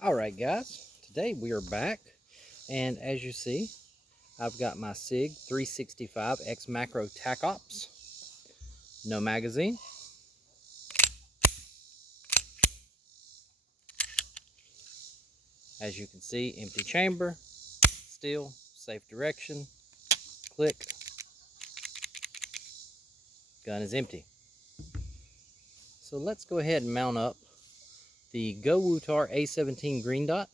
Alright guys, today we are back, and as you see, I've got my SIG 365 X-macro TacOps, no magazine. As you can see, empty chamber, still, safe direction, click, gun is empty. So let's go ahead and mount up the Gowutar A17 green dot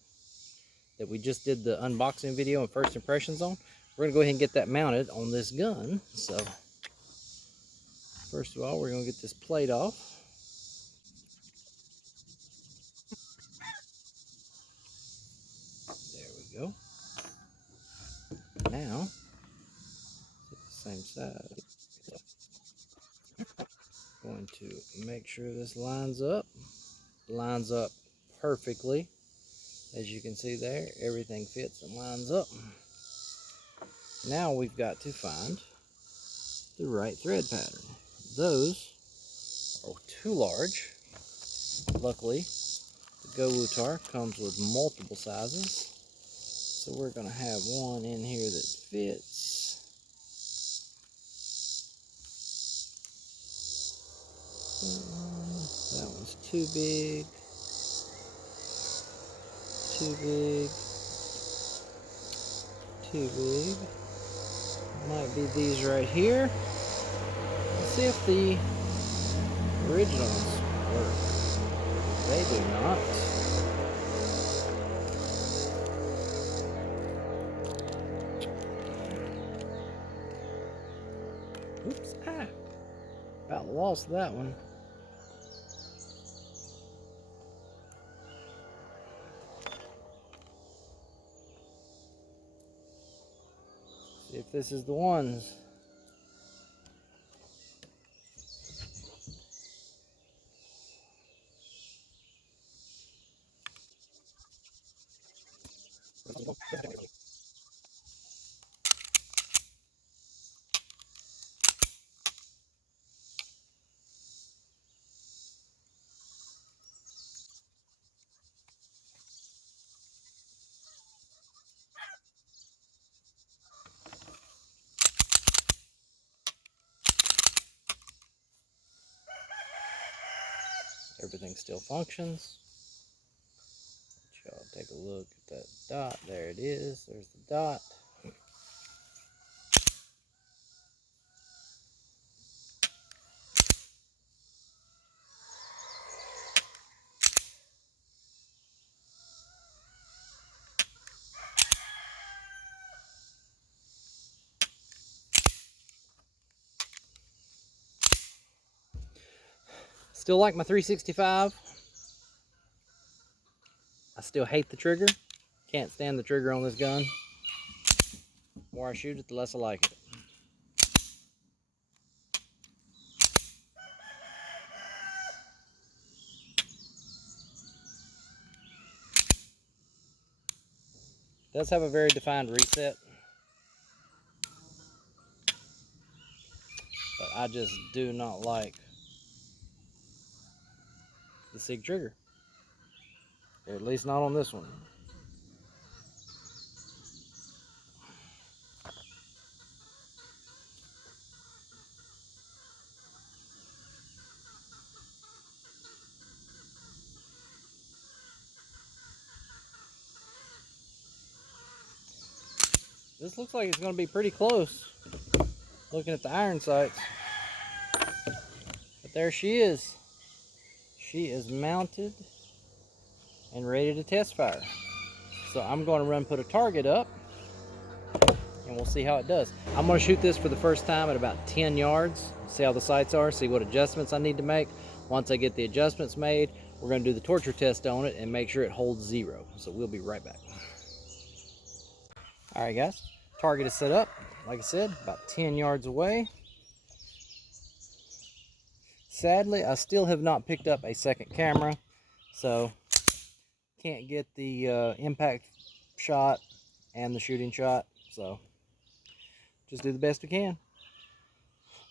that we just did the unboxing video and first impressions on. We're going to go ahead and get that mounted on this gun. So first of all, we're going to get this plate off. There we go. Now, same side. Going to make sure this lines up perfectly. As you can see there, everything fits and lines up. Now we've got to find the right thread pattern. Those are too large. Luckily, the Gowutar comes with multiple sizes, so we're going to have one in here that fits. That one's too big. Too big. Too big. Might be these right here. Let's see if the originals work. They do not. Oops, about lost that one. See if this is the ones. Everything still functions. Let y'all take a look at that dot. There it is. There's the dot. Still like my 365. I still hate the trigger. Can't stand the trigger on this gun. The more I shoot it, the less I like it. It does have a very defined reset, but I just do not like the SIG trigger. Or at least not on this one. This looks like it's going to be pretty close, looking at the iron sights. But there she is. She is mounted and ready to test fire. So I'm going to put a target up, and we'll see how it does. I'm going to shoot this for the first time at about 10 yards, see how the sights are, see what adjustments I need to make. Once I get the adjustments made, we're going to do the torture test on it and make sure it holds 0. So we'll be right back. All right, guys, target is set up. Like I said, about 10 yards away. Sadly, I still have not picked up a second camera, so can't get the impact shot and the shooting shot, so just do the best we can.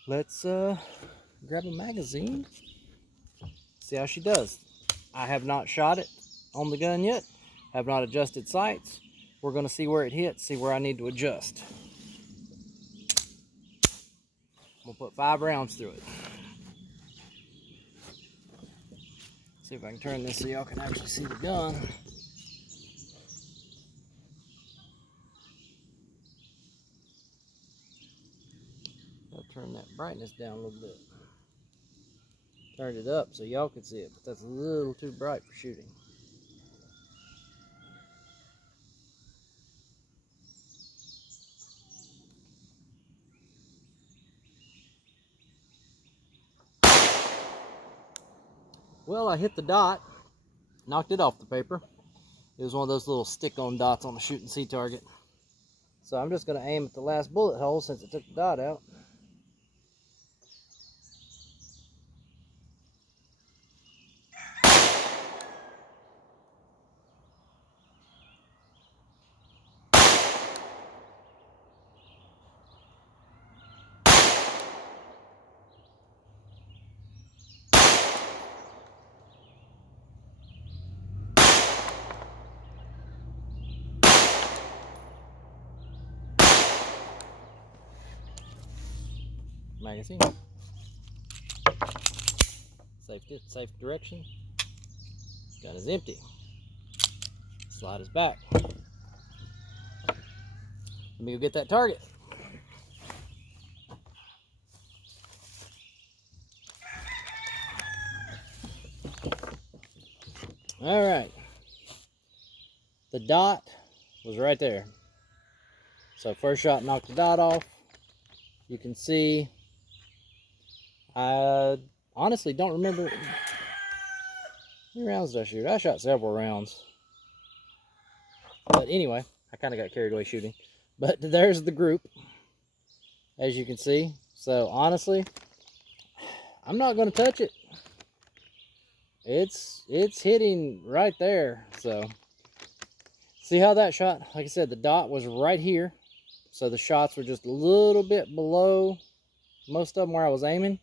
Let's grab a magazine, see how she does. I have not shot it on the gun yet, Have not adjusted sights. We're going to see where it hits, see where I need to adjust. I'm going to put 5 rounds through it. See if I can turn this so y'all can actually see the gun. I'll turn that brightness down a little bit. Turned it up so y'all could see it, but that's a little too bright for shooting. Well, I hit the dot, knocked it off the paper. It was one of those little stick-on dots on the shoot and see target. So I'm just going to aim at the last bullet hole since it took the dot out. Magazine. Safe direction. Gun is empty. Slide is back. Let me go get that target. All right. The dot was right there. So first shot knocked the dot off. You can see I honestly don't remember how many rounds did I shoot. I shot several rounds. But anyway, I kind of got carried away shooting. But there's the group, as you can see. So honestly, I'm not going to touch it. It's hitting right there. So see how that shot, like I said, the dot was right here. So the shots were just a little bit below most of them where I was aiming,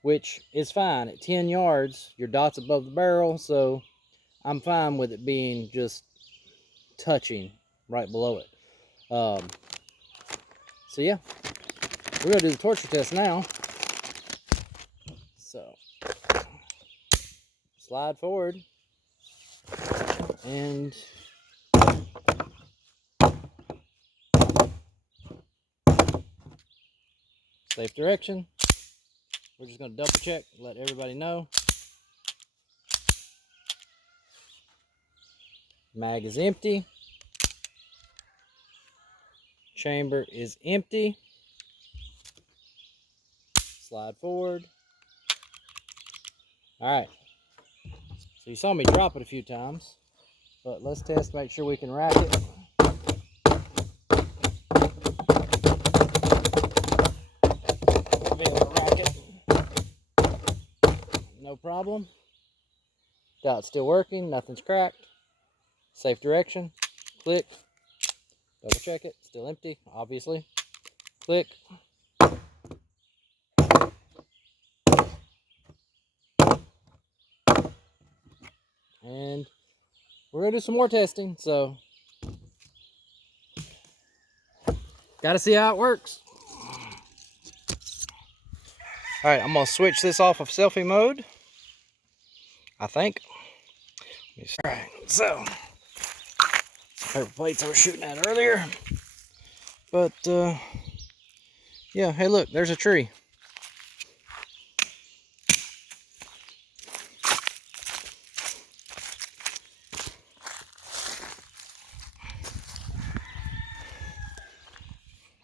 which is fine. At 10 yards, your dot's above the barrel, so I'm fine with it being just touching right below it. So yeah, we're going to do the torture test now. So slide forward and safe direction. We're just going to double check, let everybody know. Mag is empty. Chamber is empty. Slide forward. All right. So you saw me drop it a few times, but let's test, make sure we can rack it. Be able to rack it. No problem. Dot's still working, nothing's cracked. Safe direction. Click. Double check it. Still empty, obviously. Click. And we're going to do some more testing, so got to see how it works. All right, I'm going to switch this off of selfie mode, I think. All right, so paper plates I was shooting at earlier. But, yeah, hey, look, there's a tree.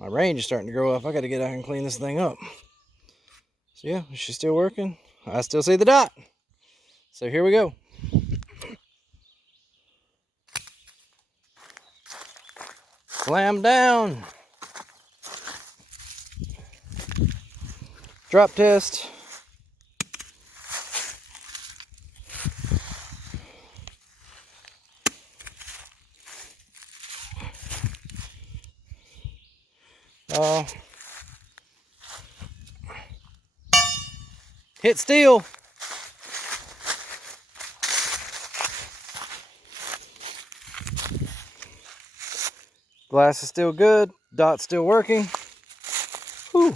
My range is starting to grow up. I got to get out and clean this thing up. So, yeah, she's still working. I still see the dot. So, here we go. Slam down. Drop test. Hit steel. Glass is still good. Dot's still working. Whew.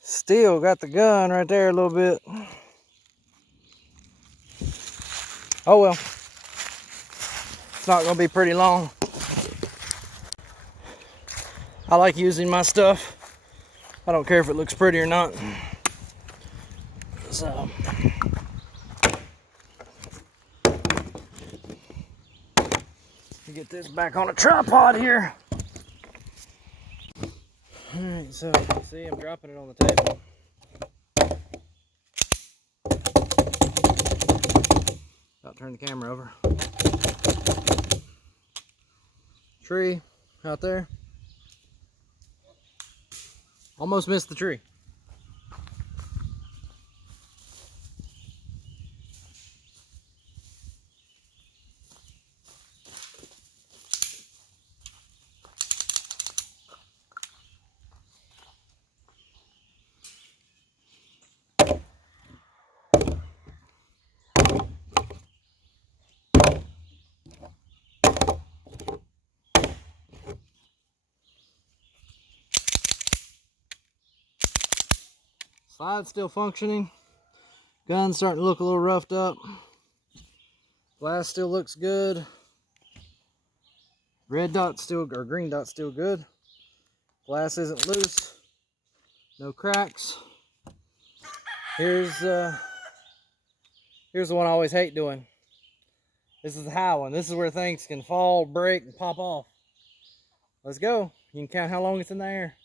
Still got the gun right there a little bit. Oh well. It's not gonna be pretty long. I like using my stuff. I don't care if it looks pretty or not. So get this back on a tripod here. Alright, so see, I'm dropping it on the table. About to turn the camera over. Tree out there. Almost missed the tree. Slide's still functioning. Gun's starting to look a little roughed up. Glass still looks good. Red dot's still, or green dot's still good. Glass isn't loose. No cracks. Here's the one I always hate doing. This is the high one. This is where things can fall, break, and pop off. Let's go. You can count how long it's in the air.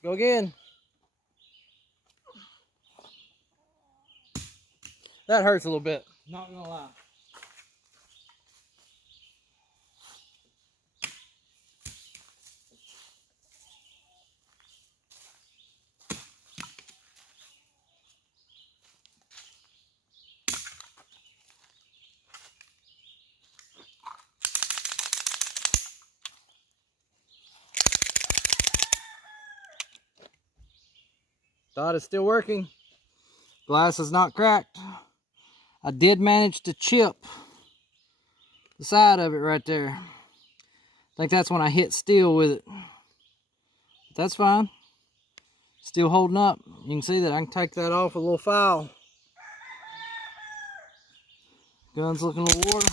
Let's go again. That hurts a little bit, not gonna lie. Dot is still working. Glass is not cracked. I did manage to chip the side of it right there. I think that's when I hit steel with it. But that's fine. Still holding up. You can see that I can take that off with a little file. Gun's looking a little water.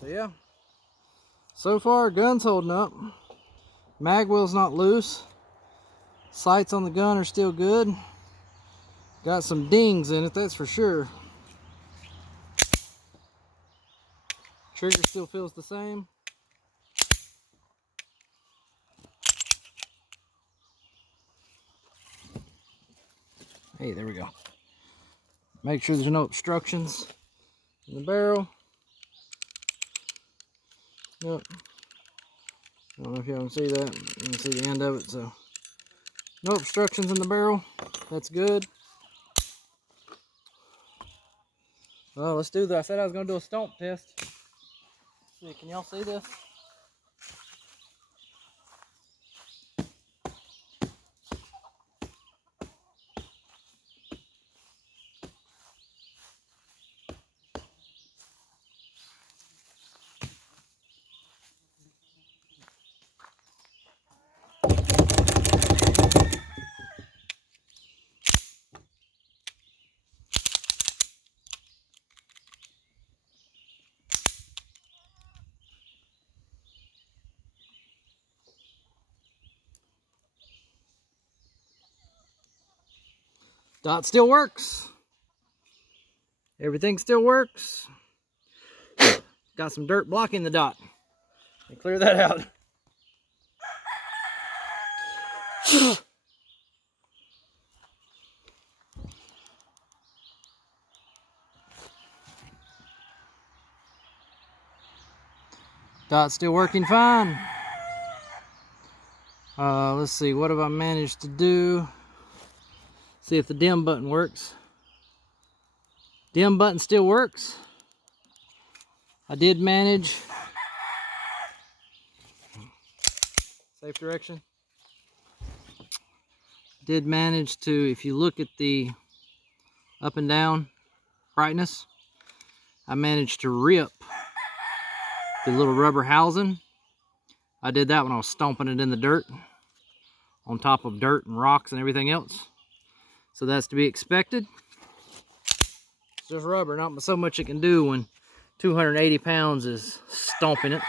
So yeah. So far, gun's holding up. Mag wheel's not loose. Sights on the gun are still good. Got some dings in it, that's for sure. Trigger still feels the same. Hey, there we go. Make sure there's no obstructions in the barrel. Yep. I don't know if y'all can see that. You can see the end of it, so no obstructions in the barrel. That's good. Well, let's do that. I said I was going to do a stomp test. Let's see, can y'all see this? Dot still works. Everything still works. Got some dirt blocking the dot. And clear that out. Dot's still working fine. Let's see, what have I managed to do? See if the dim button works. Dim button still works. I did manage. Safe direction. did manage to, if you look at the up and down brightness, I managed to rip the little rubber housing. I did that when I was stomping it in the dirt, on top of dirt and rocks and everything else. So that's to be expected. It's just rubber, not so much it can do when 280 pounds is stomping it.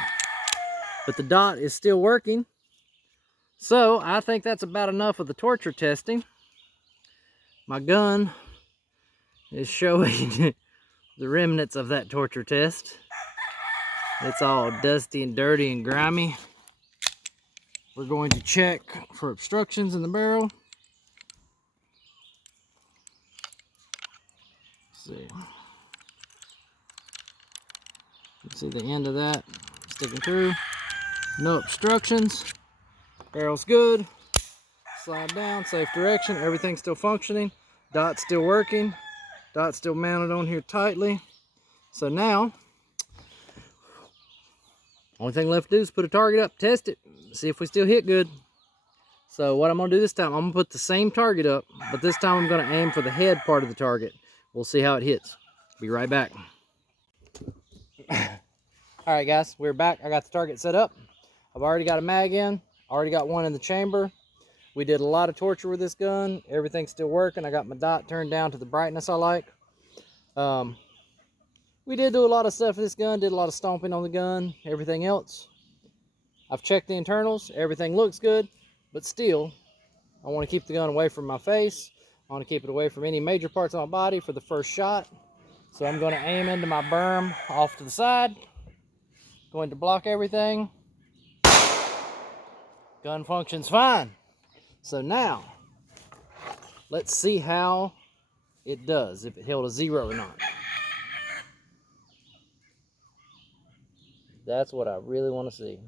But the dot is still working. So I think that's about enough of the torture testing. My gun is showing the remnants of that torture test. It's all dusty and dirty and grimy. We're going to check for obstructions in the barrel. Let's see. You can see the end of that sticking through. No obstructions. Barrel's good. Slide down, safe direction. Everything's still functioning. Dot's still working. Dot's still mounted on here tightly. So now, only thing left to do is put a target up, test it, see if we still hit good. So what I'm gonna do this time, I'm gonna put the same target up, but this time I'm gonna aim for the head part of the target. We'll see how it hits. Be right back. All right, guys, we're back. I got the target set up. I've already got a mag in, already got one in the chamber. We did a lot of torture with this gun. Everything's still working. I got my dot turned down to the brightness I like. We did do a lot of stuff with this gun, did a lot of stomping on the gun, everything else. I've checked the internals, everything looks good, but still, I want to keep the gun away from my face. I want to keep it away from any major parts of my body for the first shot. So I'm going to aim into my berm off to the side. Going to block everything. Gun functions fine. So now, let's see how it does, if it held a 0 or not. That's what I really want to see.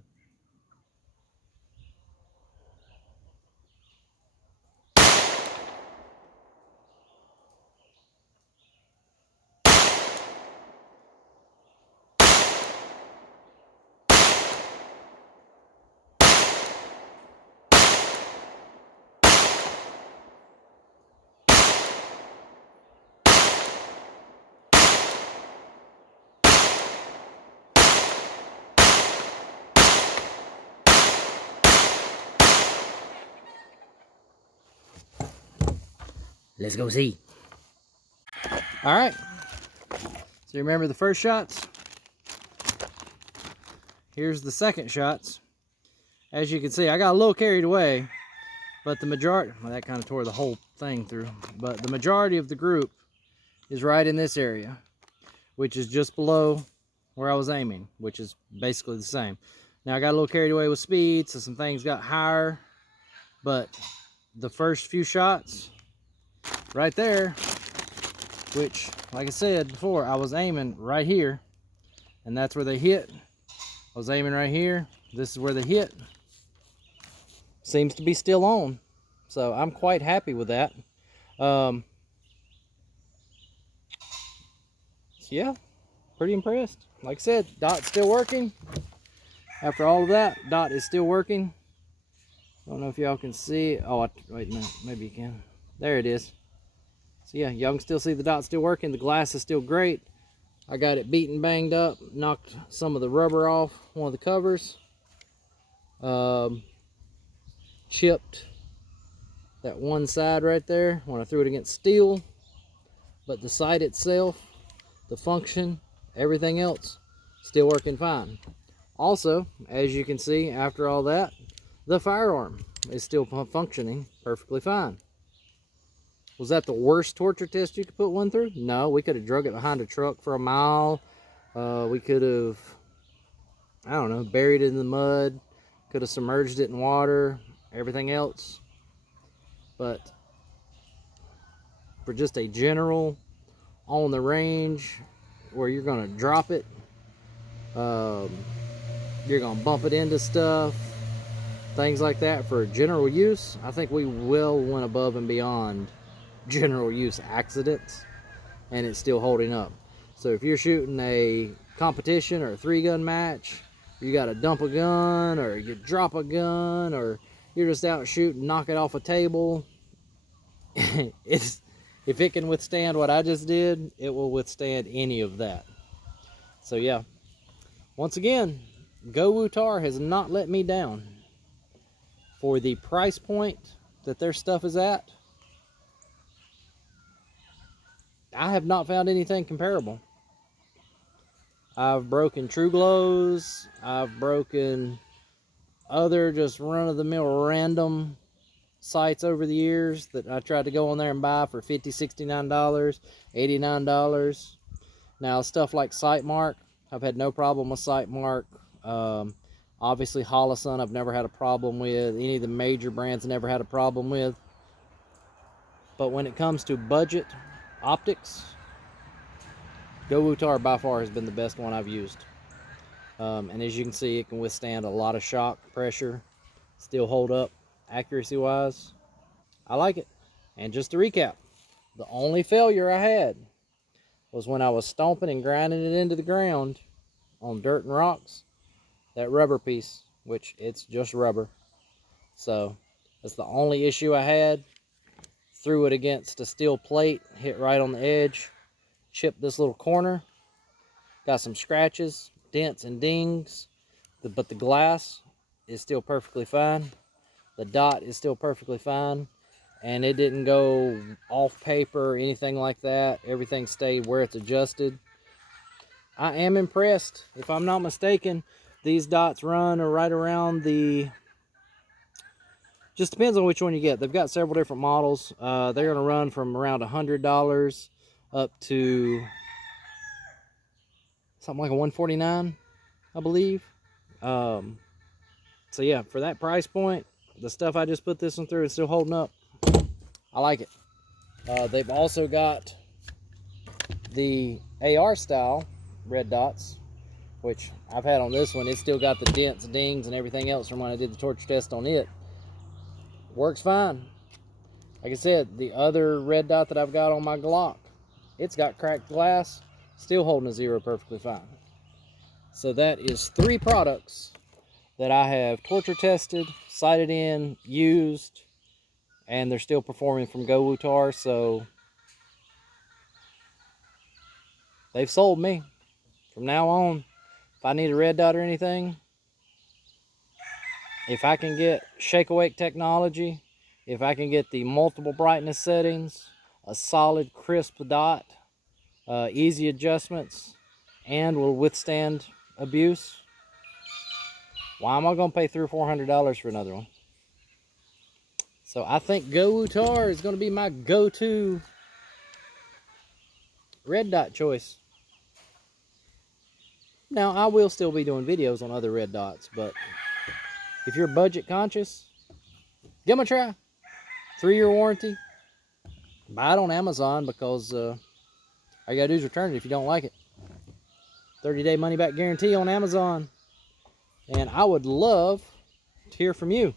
Let's go see. All right. So remember the first shots? Here's the second shots. As you can see, I got a little carried away, but the majority, well, that kind of tore the whole thing through, but the majority of the group is right in this area, which is just below where I was aiming, which is basically the same. Now I got a little carried away with speed, so some things got higher, but the first few shots right there, which, like I said before, I was aiming right here, and that's where they hit. I was aiming right here. This is where they hit. Seems to be still on, so I'm quite happy with that. So yeah, pretty impressed. Like I said, dot's still working. After all of that, dot is still working. I don't know if y'all can see. Oh, wait a minute, maybe you can. There it is. So yeah, y'all can still see the dot still working. The glass is still great. I got it beaten, banged up, knocked some of the rubber off one of the covers. Chipped that one side right there when I threw it against steel. But the sight itself, the function, everything else, still working fine. Also, as you can see, after all that, the firearm is still functioning perfectly fine. Was that the worst torture test you could put one through? No, we could have drug it behind a truck for a mile. We could have, I don't know, buried it in the mud. Could have submerged it in water, everything else. But for just a general on the range where you're going to drop it, you're going to bump it into stuff, things like that, for general use, I think we well went above and beyond general use accidents, and it's still holding up. So if you're shooting a competition or a 3-gun match, you got to dump a gun, or you drop a gun, or you're just out shooting, knock it off a table, if it can withstand what I just did, it will withstand any of that. So yeah, once again, Gowutar has not let me down. For the price point that their stuff is at, I have not found anything comparable. I've broken True Glows, I've broken other just run-of-the-mill random sites over the years that I tried to go on there and buy for $50, $69, $89. Now stuff like SiteMark, I've had no problem with SiteMark. Obviously Holosun I've never had a problem with. Any of the major brands I never had a problem with. But when it comes to budget optics, Gowutar by far has been the best one I've used. And as you can see, it can withstand a lot of shock, pressure, still hold up accuracy wise. I like it. And just to recap, the only failure I had was when I was stomping and grinding it into the ground on dirt and rocks, that rubber piece, which it's just rubber. So that's the only issue I had. Threw it against a steel plate, hit right on the edge, chipped this little corner, got some scratches, dents and dings, but the glass is still perfectly fine. The dot is still perfectly fine, and it didn't go off paper or anything like that. Everything stayed where it's adjusted. I am impressed. If I'm not mistaken, these dots run right around the, just depends on which one you get. They've got several different models. They're going to run from around $100 up to something like a $149, I believe. So yeah, for that price point, the stuff I just put this one through is still holding up. I like it. They've also got the AR style red dots, which I've had on this one. It's still got the dents, dings, and everything else from when I did the torture test on it. Works fine. Like I said, the other red dot that I've got on my Glock, it's got cracked glass, still holding a 0 perfectly fine. So that is 3 products that I have torture tested, sighted in, used, and they're still performing from Gowutar. So they've sold me. From now on, if I need a red dot or anything, if I can get shake awake technology, if I can get the multiple brightness settings, a solid crisp dot, easy adjustments, and will withstand abuse, why am I going to pay $300 or $400 for another one? So I think Gowutar is going to be my go-to red dot choice. Now, I will still be doing videos on other red dots, but if you're budget conscious, give them a try. 3-year warranty. Buy it on Amazon, because all you gotta do is return it if you don't like it. 30-day money-back guarantee on Amazon. And I would love to hear from you.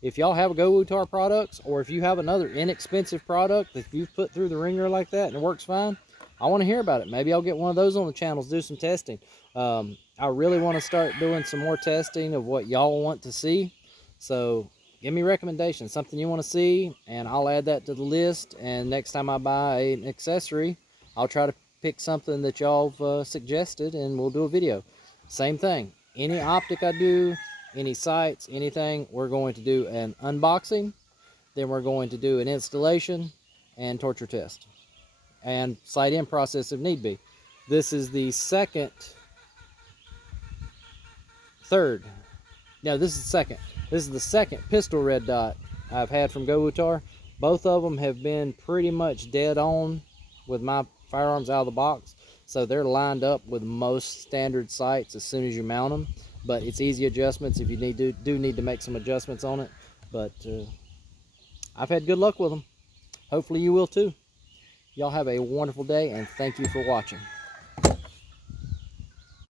If y'all have Gowutar products, or if you have another inexpensive product that you've put through the ringer like that and it works fine, I want to hear about it. Maybe I'll get one of those on the channel to do some testing. I really want to start doing some more testing of what y'all want to see. So give me recommendations, something you want to see, and I'll add that to the list. And next time I buy an accessory, I'll try to pick something that y'all have suggested, and we'll do a video. Same thing. Any optic I do, any sights, anything, we're going to do an unboxing, then we're going to do an installation and torture test, and sight in process if need be. This is the this is the second pistol red dot I've had from Gowutar. Both of them have been pretty much dead on with my firearms out of the box, so they're lined up with most standard sights as soon as you mount them. But it's easy adjustments if you do need to make some adjustments on it. But I've had good luck with them. Hopefully you will too. Y'all have a wonderful day, and thank you for watching.